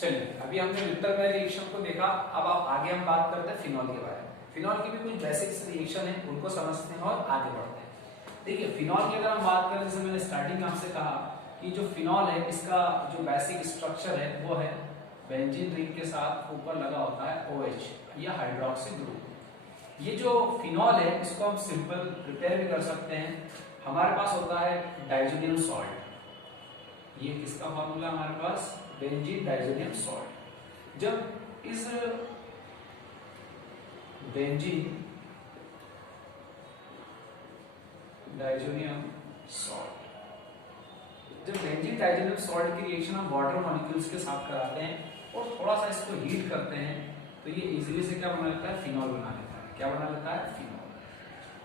चलिए अभी हमने विक्टर रिएक्शन को देखा, अब आप आगे हम बात करते हैं फिनॉल के बारे में। फिनॉल की भी कुछ बेसिक्स रिएक्शन है, उनको समझते हैं और आगे बढ़ते हैं। देखिए फिनॉल की अगर हम बात करें, जैसे मैंने स्टार्टिंग में आपसे कहा कि जो फिनॉल है इसका जो बेसिक स्ट्रक्चर है वो है बेंजीन रिंग के साथ ऊपर लगा होता है OH या हाइड्रोक्सी ग्रुप। ये जो फिनॉल है इसको हम सिंपल प्रिपेयर भी कर सकते हैं। हमारे पास होता है डाइजोनियम सॉल्ट। ये किसका फॉर्मूला हमारे पास, बेंजीन डाइजोनियम सॉल्ट। जब इस बेंजीन डाइजोनियम सॉल्ट जब बेंजीन डाइजोनियम सॉल्ट की रिएक्शन हम वाटर मॉलिक्यूल्स के साथ कराते हैं और थोड़ा सा इसको हीट करते हैं तो ये इजीली से क्या बना लेता है, फिनॉल बना लेता है। क्या बना लेता है, फिनॉल।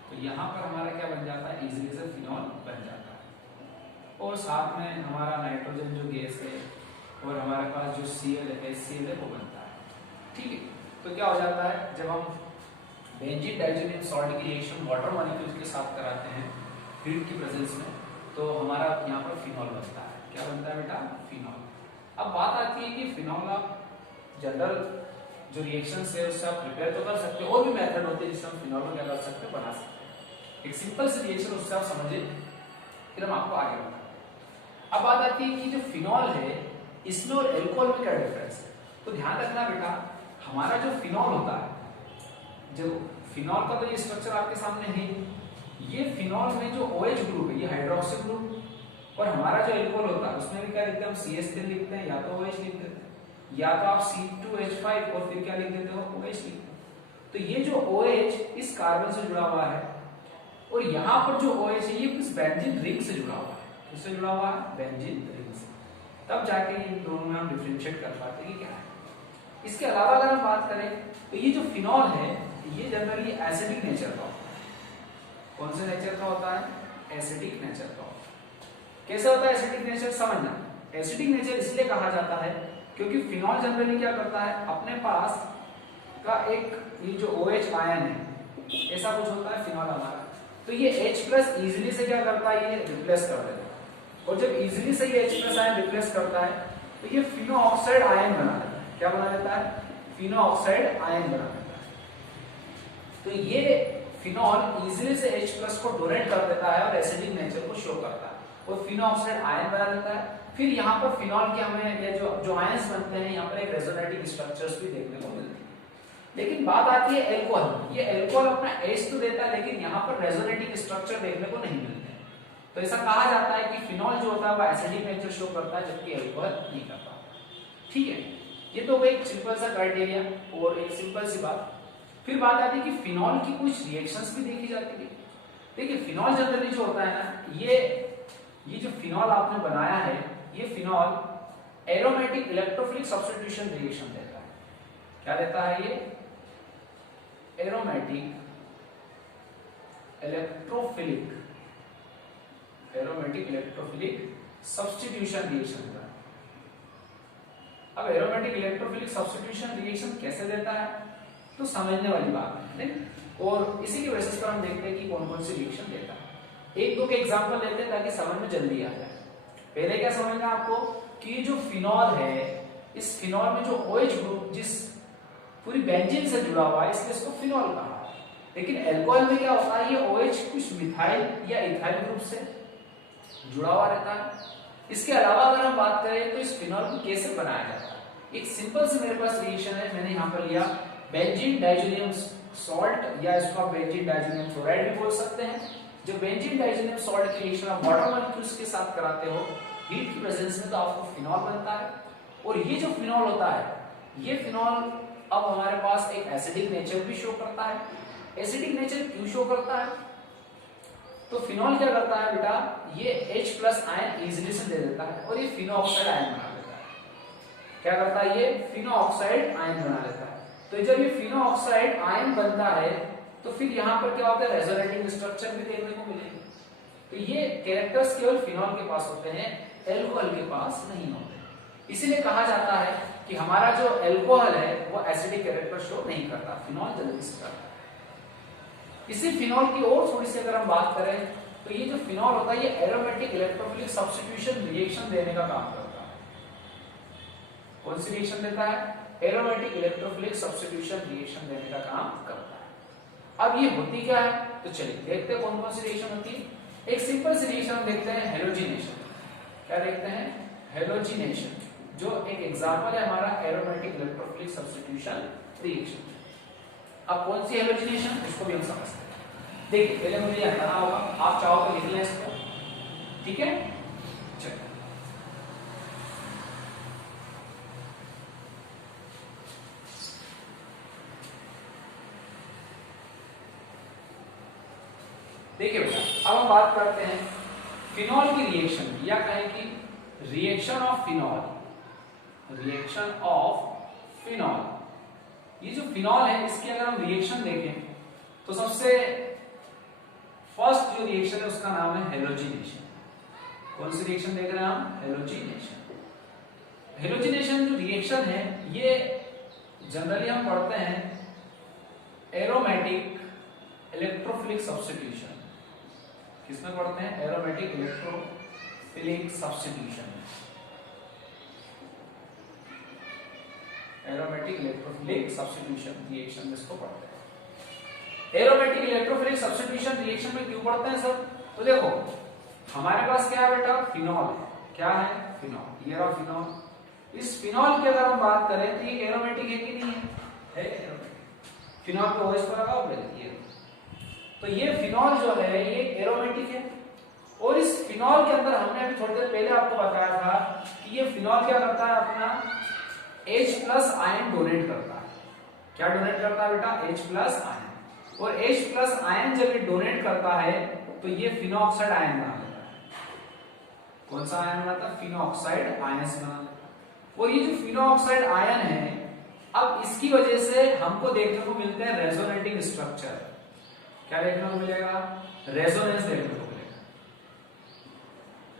तो यहाँ पर हमारा क्या बन जाता है, इजीली से फिनॉल बन जाता है। और साथ में हमारा नाइट्रोजन जो गैस है और हमारे पास जो Cl है, HCl है वो बनता है। ठीक है, तो क्या हो जाता है, जब हम बेंजीन डाइजोनियम सॉल्ट की रिएक्शन वाटर मॉलिक्यूल्स के साथ कराते हैं हीट की प्रेजेंस में, तो हमारा यहाँ पर फिनॉल बनता है। क्या बनता है बेटा, फिनॉल। अब बात आती है कि फिनॉल आप जनरल जो रिएक्शन है उससे आप प्रिपेयर तो कर सकते हो, और भी मेथड होते हैं जिससे हम फिनॉल को क्या कर सकते हैं, बना सकते हैं। एक सिंपल सी रिएक्शन उससे आप समझिए, फिर हम आपको आगे बताएं। अब बात आती है कि जो फिनॉल है इसमें और एल्कोहल में क्या डिफरेंस है। तो ध्यान रखना बेटा, हमारा जो फिनॉल होता है, जो फिनॉल का तो ये स्ट्रक्चर आपके सामने है, ये फिनॉल में जो OH ग्रुप है ये हाइड्रोक्सी ग्रुप, और हमारा जो एल्कोहल होता है उसमें भी क्या लिखते हैं हम, CH3 लिखते हैं, या तो OH लिख देते हैं, या तो आप C2H5 और फिर क्या लिख देते हो, OH लिखते हो। तो ये जो OH इस कार्बन से जुड़ा हुआ है, और यहाँ पर जो OH है ये इस बेंजीन रिंग से जुड़ा हुआ है। किससे जुड़ा हुआ है, बेंजीन रिंग से। तब जाके इन दोनों में हम डिफरेंशिएट कर पाते हैं कि क्या है। इसके अलावा अगर हम बात करें तो ये जो फिनॉल है ये जनरली एसिडिक नेचर का होता है। कौन से नेचर का होता है, एसिडिक नेचर का होता है। कैसे होता है एसिडिक नेचर, समझना। एसिडिक नेचर इसलिए कहा जाता है क्योंकि फिनॉल जनरली क्या करता है, अपने पास का एक ये जो OH आयन है ऐसा कुछ होता है फिनॉल हमारा, तो ये H+ इजीली से क्या करता है, ये रिप्लेस कर देता है। और जब इजीली से ये H+ आयन रिप्लेस करता है तो ये फिनो ऑक्साइड आयन बना लेता है। क्या बना लेता है, फिनो ऑक्साइड आयन बना लेता है। तो ये फिनॉल इजीली से H+ को डोनेट कर देता है और एसिडिक नेचर को शो करता है, और फिनो ऑक्साइड आयन बना देता है। फिर यहाँ पर फिनॉल के हमें ये जो आयंस बनते हैं यहाँ पर एक रेजोनेटिंग स्ट्रक्चर्स भी देखने को मिलती है। लेकिन बात आती है एल्कोहल, ये एल्कोहल अपना H तो देता है लेकिन यहाँ पर रेजोनेटिंग स्ट्रक्चर देखने को नहीं मिलते हैं। तो ऐसा कहा जाता है कि फिनॉल जो होता है वो एसिडिक नेचर शो करता है जबकि एल्कोहल नहीं करता। ठीक है, ये तो एक सिंपल सा क्राइटेरिया और एक सिंपल सी बात। फिर बात आती है कि फिनॉल की कुछ रिएक्शंस भी देखी जाती है। देखिए फिनॉल जनरली जो होता है ना, ये जो फिनॉल आपने बनाया है ये phenol aromatic electrophilic substitution reaction देता है। क्या देता है ये, एरोमेटिक इलेक्ट्रोफिलिक सब्स्टिट्यूशन रिएक्शन देता है। अब एरोमेटिक इलेक्ट्रोफिलिक सब्स्टिट्यूशन रिएक्शन कैसे देता है तो समझने वाली बात है, और इसी की बेसिस पर हम देखते हैं कि कौन कौन सी रिएक्शन देता है। एक दो के एग्जांपल लेते हैं ताकि समझ में जल्दी आ जाए। पहले क्या समझना आपको कि जो फिनॉल है, इस फिनॉल में जो OH ग्रुप जिस पूरी बेंजीन से जुड़ा हुआ है इसलिए इसको फिनॉल कहा है। लेकिन अल्कोहल में क्या होता है, ये OH कुछ मिथाइल या इथाइल ग्रुप से जुड़ा हुआ रहता है। इसके अलावा अगर हम बात करें तो इस फिनॉल को कैसे बनाया जाता है, एक सिंपल से मेरे पास रिएक्शन है, मैंने यहाँ पर लिया बेंजीन डाइजोनियम सॉल्ट, या इसको आप बेंजीन डाइजोनियम क्लोराइड भी बोल सकते हैं। जो बेंजीन डाइजोनियम सॉल्ट की रिएक्शन आप वाटर मॉलिक्यूल्स के साथ कराते हो हीट की प्रेजेंस में तो आपको फिनॉल बनता है। और ये जो फिनॉल होता है, ये फिनॉल अब हमारे पास एक एसिडिक नेचर भी शो करता है। एसिडिक नेचर क्यों शो करता है, तो फिनॉल क्या करता है बेटा, ये H+ आयन इजीली से दे देता है और ये फिनो ऑक्साइड आयन बना लेता है। क्या करता है, ये फिनो ऑक्साइड आयन बना लेता है। तो जब ये फिनो ऑक्साइड आयन बनता है तो फिर यहाँ पर क्या होता है, रेजोनेटिंग स्ट्रक्चर भी देखने को मिलेंगे। तो ये कैरेक्टर्स केवल फिनॉल के पास होते हैं, एल्कोहल के पास नहीं होते। इसीलिए कहा जाता है कि हमारा जो एल्कोहल है वो एसिडिक कैरेक्टर शो नहीं करता, फिनॉल जल्दी से करता है। इसी फिनॉल की और थोड़ी सी अगर हम बात करें तो ये जो फिनॉल होता है ये एरोमेटिक इलेक्ट्रोफिलिक सब्स्टिट्यूशन रिएक्शन देने का काम करता है। कौन सी रिएक्शन देता है? एरोमेटिक इलेक्ट्रोफिलिक सब्स्टिट्यूशन रिएक्शन देने का काम करता है। अब ये होती क्या है, तो चलिए देखते हैं कौन कौन सी रिएक्शन होती है। एक सिंपल सी रिएक्शन हम देखते हैं, हेलोजिनेशन। क्या देखते हैं? हेलोजिनेशन, जो एक एग्जांपल है हमारा एरोमेटिक इलेक्ट्रोफिलिक सब्स्टिट्यूशन रिएक्शन। अब कौन सी हेलोजिनेशन, इसको भी हम समझते हैं। देखिए पहले मुझे ये हटाना होगा, आप चाहो तो लिख लें इसको, ठीक है। चलिए देखिए बेटा, अब हम बात करते हैं फिनॉल की रिएक्शन की, या कहें कि reaction of phenol. Reaction of phenol, ये जो फिनॉल है इसकी अगर हम रिएक्शन देखें तो सबसे फर्स्ट जो रिएक्शन है उसका नाम है हेलोजिनेशन। कौन सी रिएक्शन देख रहे हैं हम? हेलोजिनेशन। हेलोजिनेशन जो रिएक्शन है ये जनरली हम पढ़ते हैं एरोमेटिक इलेक्ट्रोफिलिक सब्स्टिट्यूशन। किसमें पढ़ते हैं? Aromatic electrophilic substitution. Aromatic electrophilic substitution reaction जिसको पढ़ते हैं। एरोमेटिक इलेक्ट्रोफिलिक सब्स्टिट्यूशन रिएक्शन में क्यों पढ़ते हैं सर? तो देखो हमारे पास क्या है बेटा? फिनॉल है। क्या है? फिनॉल। ये रहा फिनॉल। इस फिनॉल की अगर हम बात करें तो ये एरोमेटिक है कि नहीं है? है एरोमेटिक। फिनॉल पे ओएच पर लगाओ, ये तो ये फिनॉल जो है ये एरोमेटिक है। और इस फिनॉल के अंदर हमने अभी थोड़ी देर पहले आपको बताया था कि ये फिनॉल क्या करता है? अपना H+ आयन डोनेट करता है। क्या डोनेट करता है बेटा? H+ ion. और H+ आयन जब ये डोनेट करता है तो ये फिनॉक्साइड आयन बना लेता है। कौन सा आयन बनाता है? फिनॉक्साइड आयन बना लेता है। और ये जो फिनॉक्साइड आयन है, अब इसकी वजह से हमको देखने को मिलते हैं रेजोनेटिंग स्ट्रक्चर। क्या देखने को मिलेगा? रेजोनेंस देखने को मिलेगा।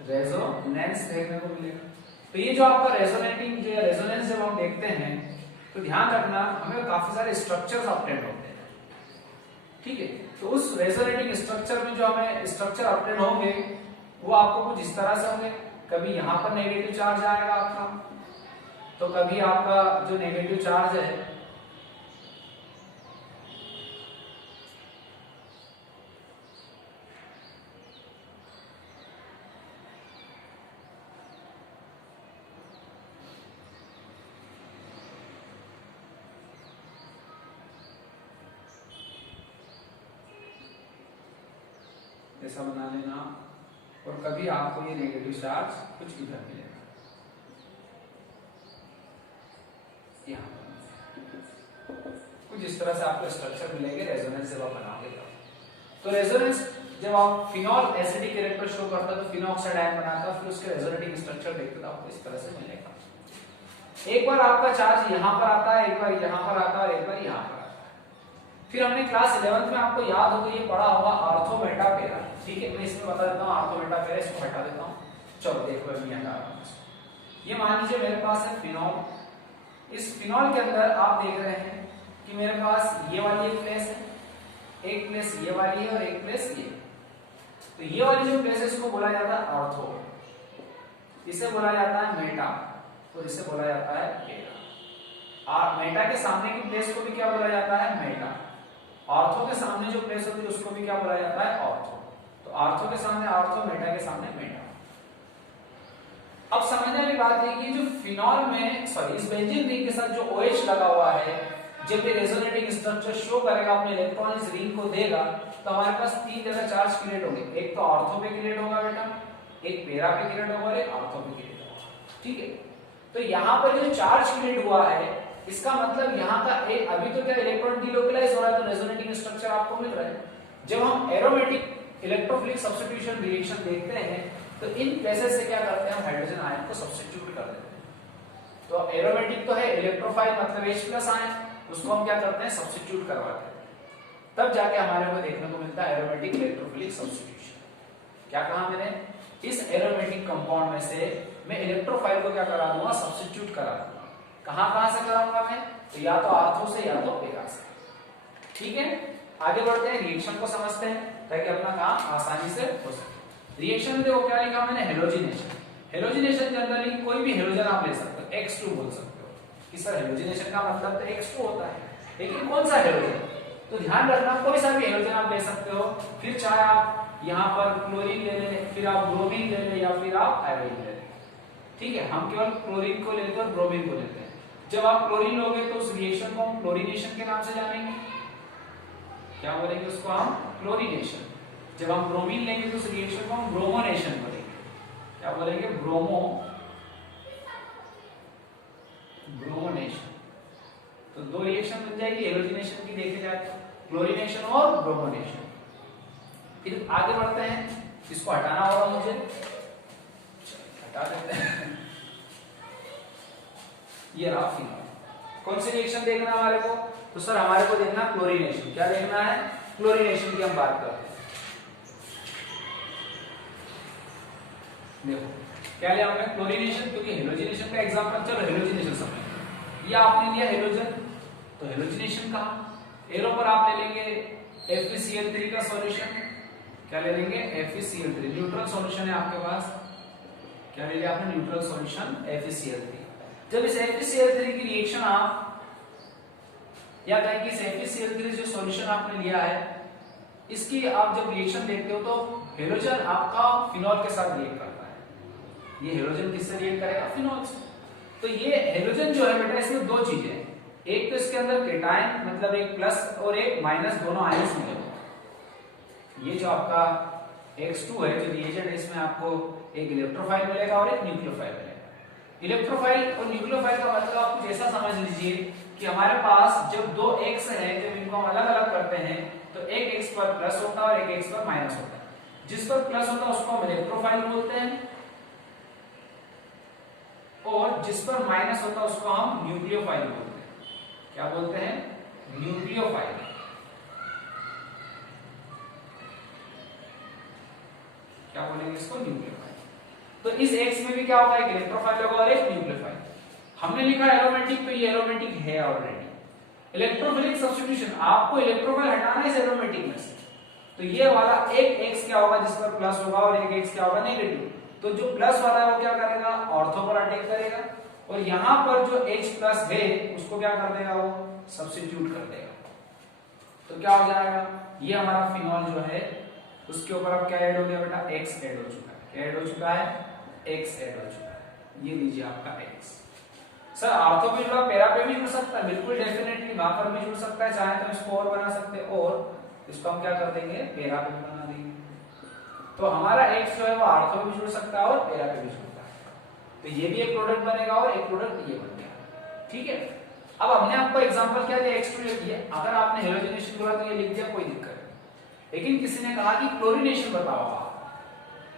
रेजोनेंस देखने को मिलेगा। तो ये जो आपका रेजोनेटिंग जो रेजोनेंस जब हम देखते हैं तो ध्यान रखना हमें काफी सारे स्ट्रक्चर्स अपडेट होते हैं, ठीक है। तो उस रेजोनेटिंग स्ट्रक्चर में जो हमें स्ट्रक्चर अपडेट होंगे वो आपको कुछ इस तरह से होंगे। कभी यहां पर नेगेटिव चार्ज आएगा आपका, तो कभी आपका जो नेगेटिव चार्ज है ऐसा बना लेना, और कभी आपको ये नेगेटिव चार्ज कुछ इधर मिलेगा, यहाँ कुछ इस तरह से आपको स्ट्रक्चर मिलेंगे रेजोनेंस जब आप बनाओगे तो रेजोनेंस जब आप फिनॉल एसिडिक कैरेक्टर शो करता है तो फिनॉक्साइड आयन बनाता है, फिर उसके रेजोनेटिंग स्ट्रक्चर देखते तो आपको इस तरह से मिलेगा। एक बार आपका चार्ज यहाँ पर आता है, एक बार यहाँ पर आता है, एक बार यहाँ पर आता है। फिर हमने क्लास 11th में आपको याद होगा ये पढ़ा होगा आर्थो मेटा पैरा, ठीक है। मैं इसमें बता देता हूँ आर्थो मेटा पैरा, इसको हटा देता हूँ। चलो देखो अभी यहाँ ये मान लीजिए मेरे पास है फिनॉल। इस फिनॉल के अंदर आप देख रहे हैं कि मेरे पास ये वाली एक प्लेस है, एक प्लेस ये वाली है और एक प्लेस ये। तो ये वाली जो प्लेस है इसको बोला जाता है आर्थो, इसे बोला जाता है मेटा और इसे बोला जाता है पैरा। मेटा के सामने की प्लेस को भी क्या बोला जाता है? मेटा। आर्थो के सामने जो प्लेस होती है उसको भी क्या बोला जाता है? ऑर्थो। तो आर्थो के सामने आर्थो, मेटा के सामने मेटा। अब समझने वाली बात है कि जो फिनॉल में सॉरी इस बेंजीन रिंग के साथ जो OH लगा हुआ है, जब ये रेजोनेटिंग स्ट्रक्चर शो करेगा अपने इलेक्ट्रॉन इस रिंग को देगा तो हमारे पास तीन जगह चार्ज क्रिएट होंगे। एक तो ऑर्थो पे क्रिएट होगा बेटा, एक पैरा पे क्रिएट होगा और एक आर्थो पे क्रिएट होगा, ठीक है। तो यहाँ पर जो चार्ज क्रिएट हुआ है इसका मतलब यहाँ का एक अभी तो क्या इलेक्ट्रॉन डिलोकलाइज हो रहा है तो रेजोनेटिंग स्ट्रक्चर आपको मिल रहा है। जब हम एरोमेटिक इलेक्ट्रोफिलिक सब्स्टिट्यूशन रिएक्शन देखते हैं तो इन प्लेसेस से क्या करते हैं? हम हाइड्रोजन आयन को सब्स्टिट्यूट कर देते हैं। तो एरोमेटिक तो है, इलेक्ट्रोफाइल मतलब H+ आयन, उसको हम क्या करते हैं? सब्स्टिट्यूट करवाते हैं, तब जाके हमारे को देखने को मिलता है एरोमेटिक इलेक्ट्रोफिलिक सब्स्टिट्यूशन। क्या कहा मैंने? इस एरोमेटिक कंपाउंड में से मैं इलेक्ट्रोफाइल को क्या करा दूंगा? सब्स्टिट्यूट करा दूंगा। कहां से कराऊंगा मैं? तो या तो आर्थो से या तो पैरा से, ठीक है। आगे बढ़ते हैं, रिएक्शन को समझते हैं ताकि अपना काम आसानी से हो सके। रिएक्शन देखो क्या लिखा मैंने? हेलोजिनेशन। हेलोजिनेशन जनरली कोई भी हेलोजन आप ले सकते हो, X2 बोल सकते हो, कि सर हेलोजिनेशन का मतलब तो X2 होता है, लेकिन कौन सा हेलोजन? तो ध्यान रखना कोई सा भी हेलोजन आप ले सकते हो, फिर चाहे आप यहाँ पर क्लोरीन ले लें, फिर आप ब्रोमीन ले लें, या फिर आप आयोडीन ले लें। ठीक है, हम केवल क्लोरीन को लेते हैं और ब्रोमीन को लेते हैं। जब आप क्लोरीन लोगे तो उस रिएक्शन को हम क्लोरीनेशन के नाम से जानेंगे, क्या बोलेंगे उसको हम? क्लोरीनेशन। जब हम ब्रोमीन लेंगे तो उस रिएक्शन को हम ब्रोमोनेशन बोलेंगे, क्या बोलेंगे? ब्रोमोनेशन। तो दो रिएक्शन बन जाएगी हेलोजिनेशन की, देखे जाए तो क्लोरीनेशन और ब्रोमोनेशन। फिर आगे बढ़ते हैं, इसको हटाना होगा मुझे, हटा देते हैं। ये रहा फिनॉल। कौन सी रिएक्शन देखना हमारे को? तो सर हमारे को देखना क्लोरीनेशन। क्या देखना है? क्लोरीनेशन की हम बात करते हैं। देखो क्या लिया हमने? क्लोरीनेशन, क्योंकि हेलोजिनेशन का एग्जांपल, चलो हेलोजिनेशन समझ। ये आपने लिया हेलोजन, तो हेलोजिनेशन कहा? एरो पर आप ले लेंगे FeCl3 का सॉल्यूशन। क्या ले लेंगे? FeCl3 न्यूट्रल सॉल्यूशन है आपके पास। क्या ले लिया आपने? Neutral solution FeCl3। जब इस FeCl3 की रिएक्शन आप, या कहें कि इस FeCl3 जो सॉल्यूशन आपने लिया है, इसकी आप जब रिएक्शन देखते हो तो हेलोजन आपका फिनॉल के साथ रिएक्ट करता है। ये हेलोजन किससे रिएक्ट करेगा? फिनॉल से। तो ये हेलोजन जो है बेटा, इसमें दो चीजें हैं। एक तो इसके अंदर केटायन, मतलब एक प्लस और एक माइनस, दोनों आयंस मिले होते। ये जो आपका X2 है जो रिएजेंट है, इसमें आपको एक इलेक्ट्रोफाइल मिलेगा और एक न्यूक्लियोफाइल मिलेगा। इलेक्ट्रोफाइल और न्यूक्लियोफाइल का मतलब आप कुछ ऐसा समझ लीजिए कि हमारे पास जब दो X है, जब इनको हम अलग अलग करते हैं तो एक X पर प्लस होता है और एक X पर माइनस होता है। जिस पर प्लस होता है उसको हम इलेक्ट्रोफाइल बोलते हैं, और जिस पर माइनस होता है उसको हम न्यूक्लियोफाइल बोलते हैं। क्या बोलते हैं? न्यूक्लियोफाइल। क्या बोलेंगे इसको? न्यूक्लियोफाइल। तो इस X में भी क्या होगा? एक इलेक्ट्रोफाइल होगा और एक न्यूक्लियोफाइल। हमने लिखा एरोमेटिक, तो ये एरोमेटिक है ऑलरेडी। इलेक्ट्रोफिलिक सब्स्टिट्यूशन, आपको इलेक्ट्रोफाइल हटाना है इस एरोमेटिक में से, तो ये वाला एक X क्या होगा जिस पर प्लस होगा, और एक X क्या होगा? नेगेटिव। तो जो प्लस वाला है वो क्या करेगा? ऑर्थो पर अटैक करेगा, और यहां पर जो H प्लस है उसको क्या कर देगा? वो सब्स्टिट्यूट कर देगा। तो क्या हो जाएगा? ये हमारा फिनॉल जो है उसके ऊपर अब क्या ऐड हो गया बेटा? X ऐड हो चुका है। क्या ऐड हो चुका है? X ऐड हो चुका है। ये लीजिए आपका X। सर ऑर्थो पे जुड़ा, पैरा पे भी जुड़ सकता है, बिल्कुल डेफिनेटली वहां पर भी जुड़ सकता है। चाहे तो इसको और बना सकते हैं, और इसको हम क्या कर देंगे? पैरा पे बना देंगे। तो हमारा X जो है वो ऑर्थो पे भी जुड़ सकता है और पैरा पे भी जुड़ता है। तो ये भी एक प्रोडक्ट बनेगा और एक प्रोडक्ट ये बन गया। ठीक है, अब हमने आपको एग्जांपल क्या दिया? X2 लिख दिया। अगर आपने हेलोजिनेशन बोला तो ये लिख दिया, कोई दिक्कत नहीं। लेकिन किसी ने कहा कि क्लोरीनेशन बताओ आप,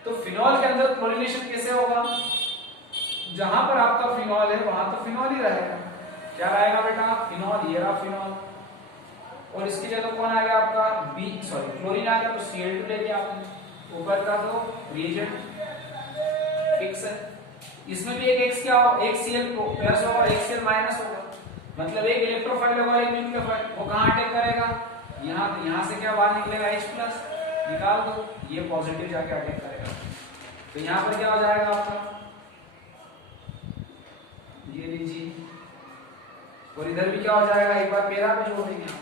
तो फिनॉल के अंदर क्लोरीनेशन कैसे होगा? जहां पर आपका फिनॉल है वहां तो फिनॉल ही रहेगा। क्या रहेगा बेटा? फिनॉल। ये रहा फिनॉल, और इसकी जगह कौन आ गया आपका? क्लोरीन आ गया, तो Cl2 ले लिया आपने। ऊपर का तो रिएजेंट फिक्स है। इसमें भी एक X क्या हो? एक Cl प्लस होगा और एक Cl माइनस होगा, मतलब एक इलेक्ट्रोफाइल होगा एक न्यूक्लियोफाइल। वो कहां अटैक करेगा? यहाँ। तो यहाँ से क्या बाहर निकलेगा? H प्लस निकाल दो, ये पॉजिटिव जाके अटैक करेगा। तो यहाँ पर क्या हो जाएगा आपका? ये लीजिए, और इधर भी क्या हो जाएगा? एक बार पैरा पे जोड़ देंगे हम।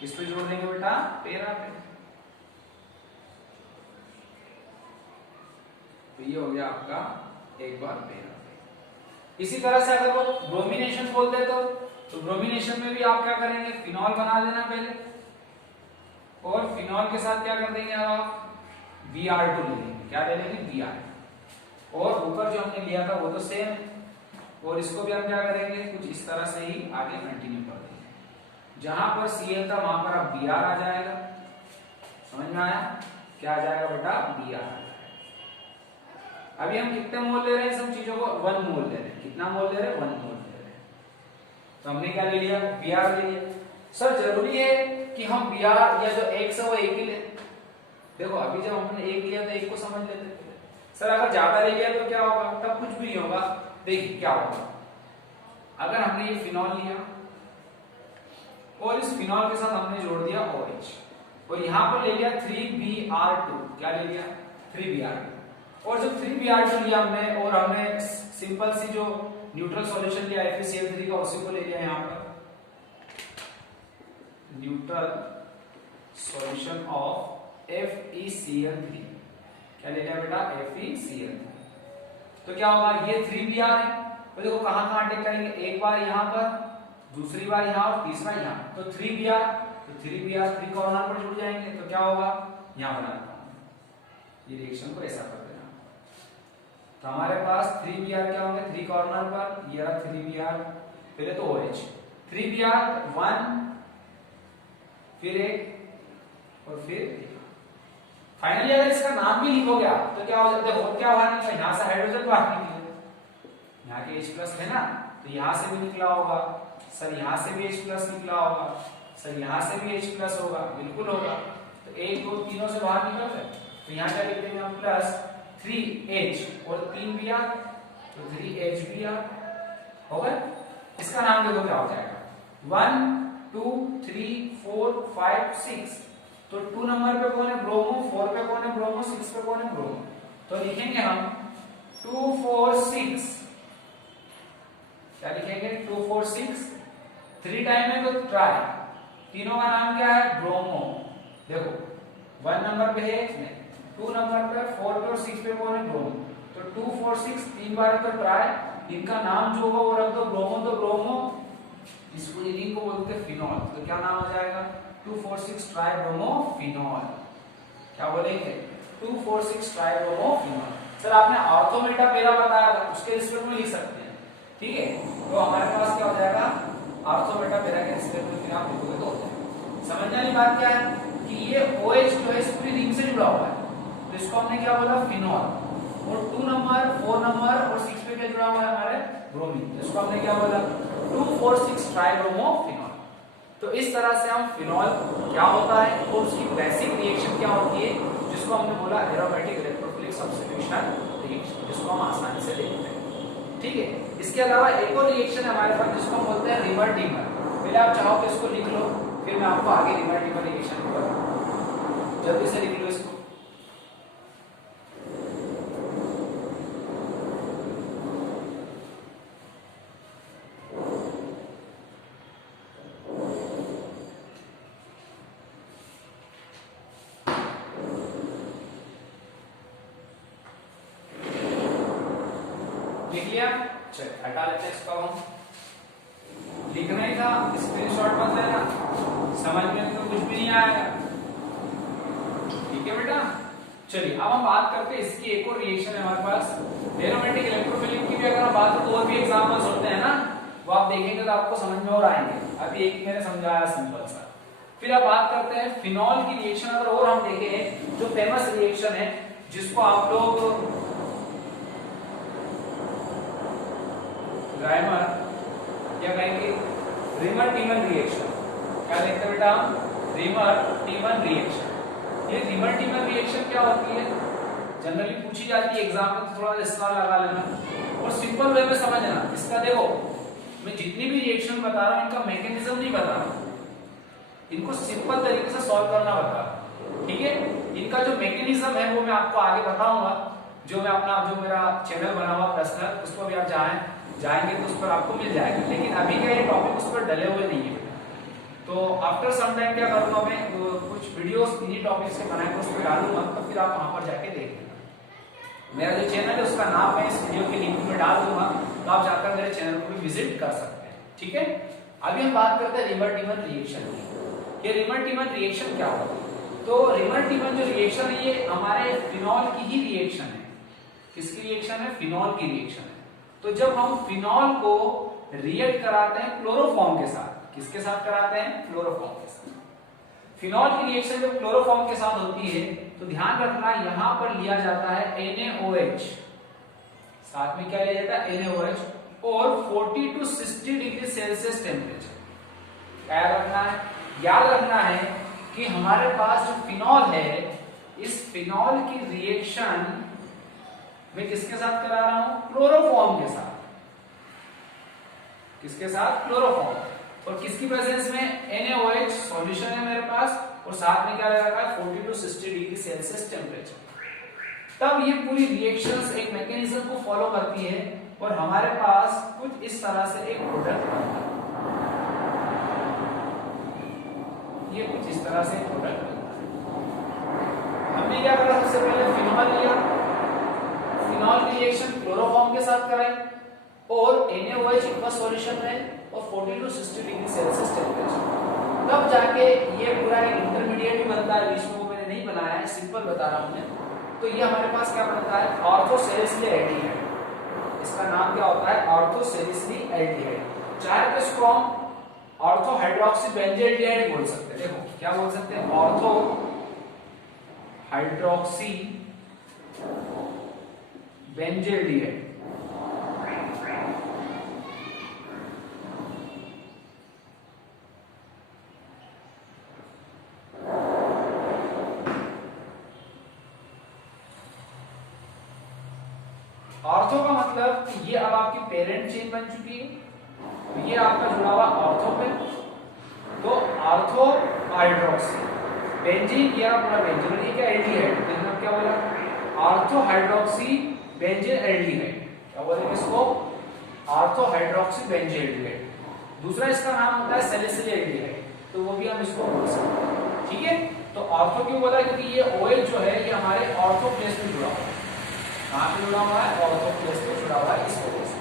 किस पे जोड़ देंगे बेटा? पैरा पे। तो ये हो गया आपका एक बार पैरा पे। इसी तरह से अगर वो ब्रोमिनेशन बोलते तो ब्रोमिनेशन में भी आप क्या करेंगे? फिनॉल बना देना पहले, और फिनॉल के साथ क्या कर देंगे आप? Br2 ले लेंगे। क्या ले लेंगे? Br। और ऊपर जो हमने लिया था वो तो सेम है, और इसको भी हम क्या करेंगे? कुछ इस तरह से ही आगे कंटिन्यू कर देंगे। जहां पर Cl था वहां पर अब Br आ जाएगा। समझ में आया? क्या आ जाएगा बेटा? Br आ जाएगा। अभी हम कितने मोल ले रहे हैं? सब चीजों को 1 मोल ले रहे हैं। कितना मोल ले रहे हैं? 1 मोल ले रहे हैं। तो हमने क्या ले लिया? Br ले लिया। सर जरूरी है कि हम Br या जो X है वो एक ही ले? देखो अभी जब हमने एक लिया तो एक को समझ लेते थे। सर अगर ज्यादा ले लिया तो क्या होगा? तब कुछ भी नहीं होगा। देखिए क्या होगा, अगर हमने ये फिनॉल लिया और इस फिनॉल के साथ हमने जोड़ दिया OH, और यहां पर ले लिया 3Br2। क्या ले लिया? 3Br2। और जो 3Br जो लिया हमने और हमने सिंपल सी जो न्यूट्रल सॉल्यूशन लिया FeCl3 का उसी को ले लिया यहाँ पर न्यूट्रल सॉल्यूशन ऑफ FeCl3 क्या ले लिया बेटा FeCl3। तो क्या होगा ये 3Br है तो देखो कहां कहां अटैक करेंगे एक बार यहां पर दूसरी बार यहां और तीसरा यहां तो 3Br तो 3Br 3 कॉर्नर पर जुड़ जाएंगे तो क्या होगा यहां बना देता हूं ये रिएक्शन को ऐसा कर देना तो हमारे पास 3Br क्या होंगे 3 कॉर्नर पर ये रहा 3Br पहले तो OH 3Br 1 फिर एक और फिर फाइनली अगर इसका नाम भी लिखोगे आप तो क्या हो जाता है और क्या बाहर निकला यहां से हाइड्रोजन बाहर निकले यहाँ के H+ है ना तो यहां से भी निकला होगा सर यहां से भी H+ निकला होगा सर यहां से भी H+ होगा बिल्कुल होगा तो 1 2 तीनों से बाहर निकल गए तो यहां क्या लिख देंगे हम प्लस 3H और 3Br तो 3HBr होगा। इसका नाम देखो क्या हो जाएगा 1 2 3 4 5 6 तो 2 नंबर पे कौन है ब्रोमो 4 पे कौन है ब्रोमो 6 पे कौन है ब्रोमो तो लिखेंगे हम 2 4 6 क्या लिखेंगे 2 4 6 3 टाइम है तो ट्राई तीनों का नाम क्या है ब्रोमो देखो 1 नंबर पे है 2 नंबर पे 4 पे और 6 पे कौन है ब्रोमो तो 2 4 6 तीन बार तो ट्राई इनका नाम जो होगा वो रख दो ब्रोमो तो ब्रोमो इसको इन्हीं को बोलते हैं फिनॉल तो क्या नाम आ जाएगा 2,4,6 ट्राइब्रोमोफिनॉल क्या बोलेंगे 2,4,6 ट्राइब्रोमोफिनॉल। सर आपने ऑर्थोमेटा पहला बताया था उसके रिस्पेक्ट में लिख सकते हैं ठीक है तो हमारे पास क्या हो जाएगा ऑर्थोमेटा पहला के रिस्पेक्ट में फिर आप लिखोगे तो हो जाएगा। समझने वाली बात क्या है कि ये OH जो है इस पूरी रिंग से जुड़ा हुआ है तो इसको हमने क्या बोला फिनॉल और 2 नंबर 4 नंबर और 6 पे क्या जुड़ा हुआ है हमारे ब्रोमीन तो इसको हमने क्या बोला 2,4,6 ट्राइब्रोमोफिनॉल। तो इस तरह से हम फिनॉल क्या होता है और उसकी बेसिक रिएक्शन क्या होती है जिसको हमने बोला एरोमेटिक इलेक्ट्रोफिलिक सब्स्टिट्यूशन रिएक्शन जिसको हम आसानी से देखते हैं ठीक है। इसके अलावा एक और रिएक्शन है हमारे पास जिसको हम बोलते हैं रिमर डीमर पहले आप चाहो तो इसको लिख लो फिर मैं आपको आगे रिमर डीमर रिएक्शन बताऊंगा जल्दी से लिख लो इसको लिख लिया चल हटा लेते हैं इसको हम लिखना ही था स्क्रीनशॉट मत लेना समझ में तो कुछ भी नहीं आएगा ठीक है बेटा। चलिए अब हम बात करते हैं इसकी एक और रिएक्शन है हमारे पास एरोमेटिक इलेक्ट्रोफिलिक की भी अगर हम बात करें तो और भी एग्जांपल्स होते हैं ना वो आप देखेंगे तो आपको समझ में और आएंगे अभी एक मैंने समझाया सिंपल सा। फिर अब बात करते हैं फिनॉल की रिएक्शन अगर और हम देखें जो फेमस रिएक्शन है जिसको आप लोग राइमर या कहेंगे रिमर टीमन रिएक्शन क्या देखते हैं बेटा रिमर टीमन रिएक्शन। ये रिमर टीमन रिएक्शन क्या होती है जनरली पूछी जाती है एग्जाम में तो थोड़ा स्टार लगा लेना और सिंपल वे में समझना। इसका देखो मैं जितनी भी रिएक्शन बता रहा हूं इनका मैकेनिज्म नहीं बता रहा इनको सिंपल तरीके से सॉल्व करना बता रहा ठीक है। इनका जो मैकेनिज्म है वो मैं आपको आगे बताऊंगा जो मैं अपना जो मेरा चैनल बना हुआ पर्सनल उसको भी आप जाएंगे तो उस पर आपको मिल जाएगा लेकिन अभी का ये टॉपिक उस पर डले हुए नहीं है तो आफ्टर सम टाइम क्या करूंगा मैं तो कुछ वीडियोस इन्हीं टॉपिक्स के बनाकर उस पर डालूंगा तो फिर आप वहां पर जाके देख लेना। मेरा जो चैनल है उसका नाम मैं इस वीडियो के लिंक में डाल दूंगा तो आप जाकर मेरे चैनल को भी विजिट कर सकते हैं ठीक है। अभी हम बात करते हैं रिमर टीमन रिएक्शन की। ये रिमर टीमन रिएक्शन क्या होता है तो रिमर टीमन जो रिएक्शन है ये हमारे फिनॉल की ही रिएक्शन है। किसकी रिएक्शन है फिनॉल की रिएक्शन है। तो जब हम फिनॉल को रिएक्ट कराते हैं क्लोरोफॉर्म के साथ किसके साथ कराते हैं क्लोरोफॉर्म के साथ। फिनॉल की रिएक्शन जब क्लोरोफॉर्म के साथ होती है तो ध्यान रखना यहां पर लिया जाता है NaOH साथ में क्या लिया जाता है NaOH और 40 to 60 डिग्री सेल्सियस टेम्परेचर याद रखना है कि हमारे पास जो फिनॉल है इस फिनॉल की रिएक्शन मैं किसके साथ करा रहा हूं क्लोरोफॉर्म के साथ। किसके साथ क्लोरोफॉर्म और किसकी प्रेजेंस में NaOH सॉल्यूशन है मेरे पास और साथ में क्या लगा है 40 to 60 डिग्री सेल्सियस टेम्परेचर तब ये पूरी रिएक्शंस एक मैकेनिज्म को फॉलो करती है और हमारे पास कुछ इस तरह से एक प्रोडक्ट बनता है। ये कुछ इस तरह से प्रोडक्ट बनता है। हमने क्या करा, सबसे पहले फिनॉल लिया, फिनॉल की रिएक्शन क्लोरोफॉर्म के साथ कराई और NaOH एक्वस सॉल्यूशन में और 40 to 60 डिग्री सेल्सियस टेंपरेचर, तब जाके ये पूरा एक इंटरमीडिएट भी बनता है। बीच में वो मैंने नहीं बनाया है, सिंपल बता रहा हूं मैं। तो ये हमारे पास क्या बनता है, ऑर्थोसेलिसिल एल्डिहाइड। इसका नाम क्या होता है, ऑर्थोसेलिसिल एल्डिहाइड। चाहे तो इसको हम ऑर्थो हाइड्रोक्सी बेंजील्डिहाइड बोल सकते हैं। देखो क्या बोल सकते हैं, ऑर्थो हाइड्रोक्सी बेंजील्डिहाइड। ऑर्थो का मतलब कि ये अब आपकी पेरेंट चेन बन चुकी है, तो ये आपका जुड़ा हुआ ऑर्थो पे, तो ऑर्थो हाइड्रोक्सी बेंजीन, ये पूरा बेंजीन, ये क्या एल्डिहाइड, मतलब क्या बोला, ऑर्थो हाइड्रोक्सी बेंजीन एल्डिहाइड। क्या बोलेंगे इसको, ऑर्थो हाइड्रोक्सी बेंजीन एल्डिहाइड। दूसरा इसका नाम होता है सैलिसिल एल्डिहाइड, तो वो भी हम इसको बोल सकते हैं। ठीक है, तो ऑर्थो क्यों बोला, क्योंकि ये OH जो है ये हमारे ऑर्थो प्लेस में जुड़ा हुआ है। कहां पे जुड़ा हुआ है, ऑर्थो प्लेस पे जुड़ा हुआ है, इस वजह से।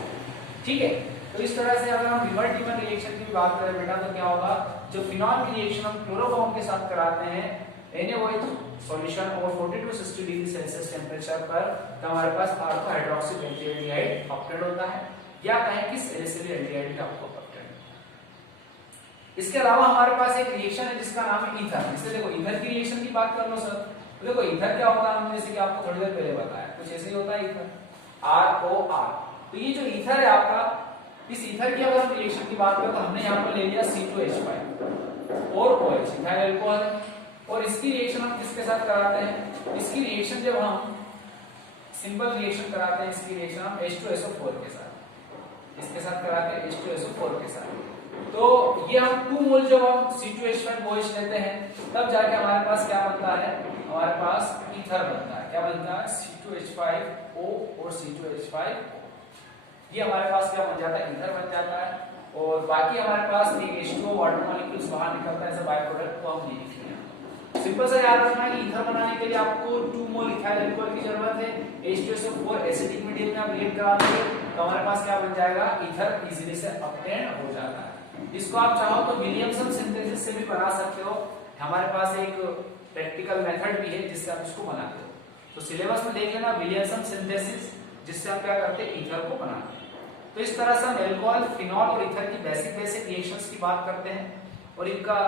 ठीक है, तो इस तरह से अगर हम रिवर्टिबल रिएक्शन की बात करें बेटा, तो क्या होगा, जो फिनॉल की रिएक्शन हम क्लोरोफॉर्म के साथ कराते हैं NaOH सॉल्यूशन और 40 to 60 डिग्री सेल्सियस टेंपरेचर पर, तो हमारे पास ऑर्थो हाइड्रोक्सी बेंजील्डिहाइड ऑप्टेड होता है, या कहें कि सैलिसिल एल्डिहाइड भी आपको ऑप्टेड है। इसके अलावा हमारे पास एक रिएक्शन है जिसका नाम है ईथर। जैसे देखो ईथर की रिएक्शन की बात कर लो सर, तो देखो ईथर क्या होता है, हमने जैसे कि आपको थोड़ी देर पहले बताया, कुछ ऐसे ही होता है ईथर, ROR। तो ये जो ईथर है आपका, इस ईथर की अगर हम रिएक्शन की बात करें तो हमने यहाँ पर ले लिया C2H5 और OH, इथाइल अल्कोहल है, और इसकी रिएक्शन हम किसके साथ कराते हैं, इसकी रिएक्शन जब हम सिंपल रिएक्शन कराते हैं, इसकी रिएक्शन हम H2SO4 के साथ, इसके साथ कराते हैं H2SO4 के साथ। तो ये हम 2 मोल जब हम C2H5 OH लेते हैं, तब जाके हमारे पास क्या बनता है, हमारे पास ईथर बनता है। क्या बनता है, C2H5O और C2H5O, ये हमारे पास क्या बन जाता है, ईथर बन जाता है। और बाकी हमारे पास एक H2O वाटर मॉलिक्यूल्स बाहर निकलता है एज अ बाय प्रोडक्ट, को हम नहीं लिखेंगे। सिंपल सा याद रखना है कि ईथर बनाने के लिए आपको 2 मोल इथाइल अल्कोहल की जरूरत है, H2SO4 एसिडिक मीडियम में आप रिएक्ट करा दोगे तो हमारे पास क्या बन जाएगा, ईथर इजीली से ऑब्टेन हो जाता है। इसको आप चाहो तो विलियमसन सिंथेसिस से भी बना सकते हो, हमारे पास एक प्रैक्टिकल मेथड भी है जिससे आप इसको बनाते हो। तो सिलेबस में देख लेना विलियमसन सिंथेसिस, जिससे हम क्या करते हैं, ईथर को बनाते हैं। तो इस तरह से हम एल्कोहल, फिनॉल और ईथर की बेसिक रिएक्शंस की बात करते हैं और इनका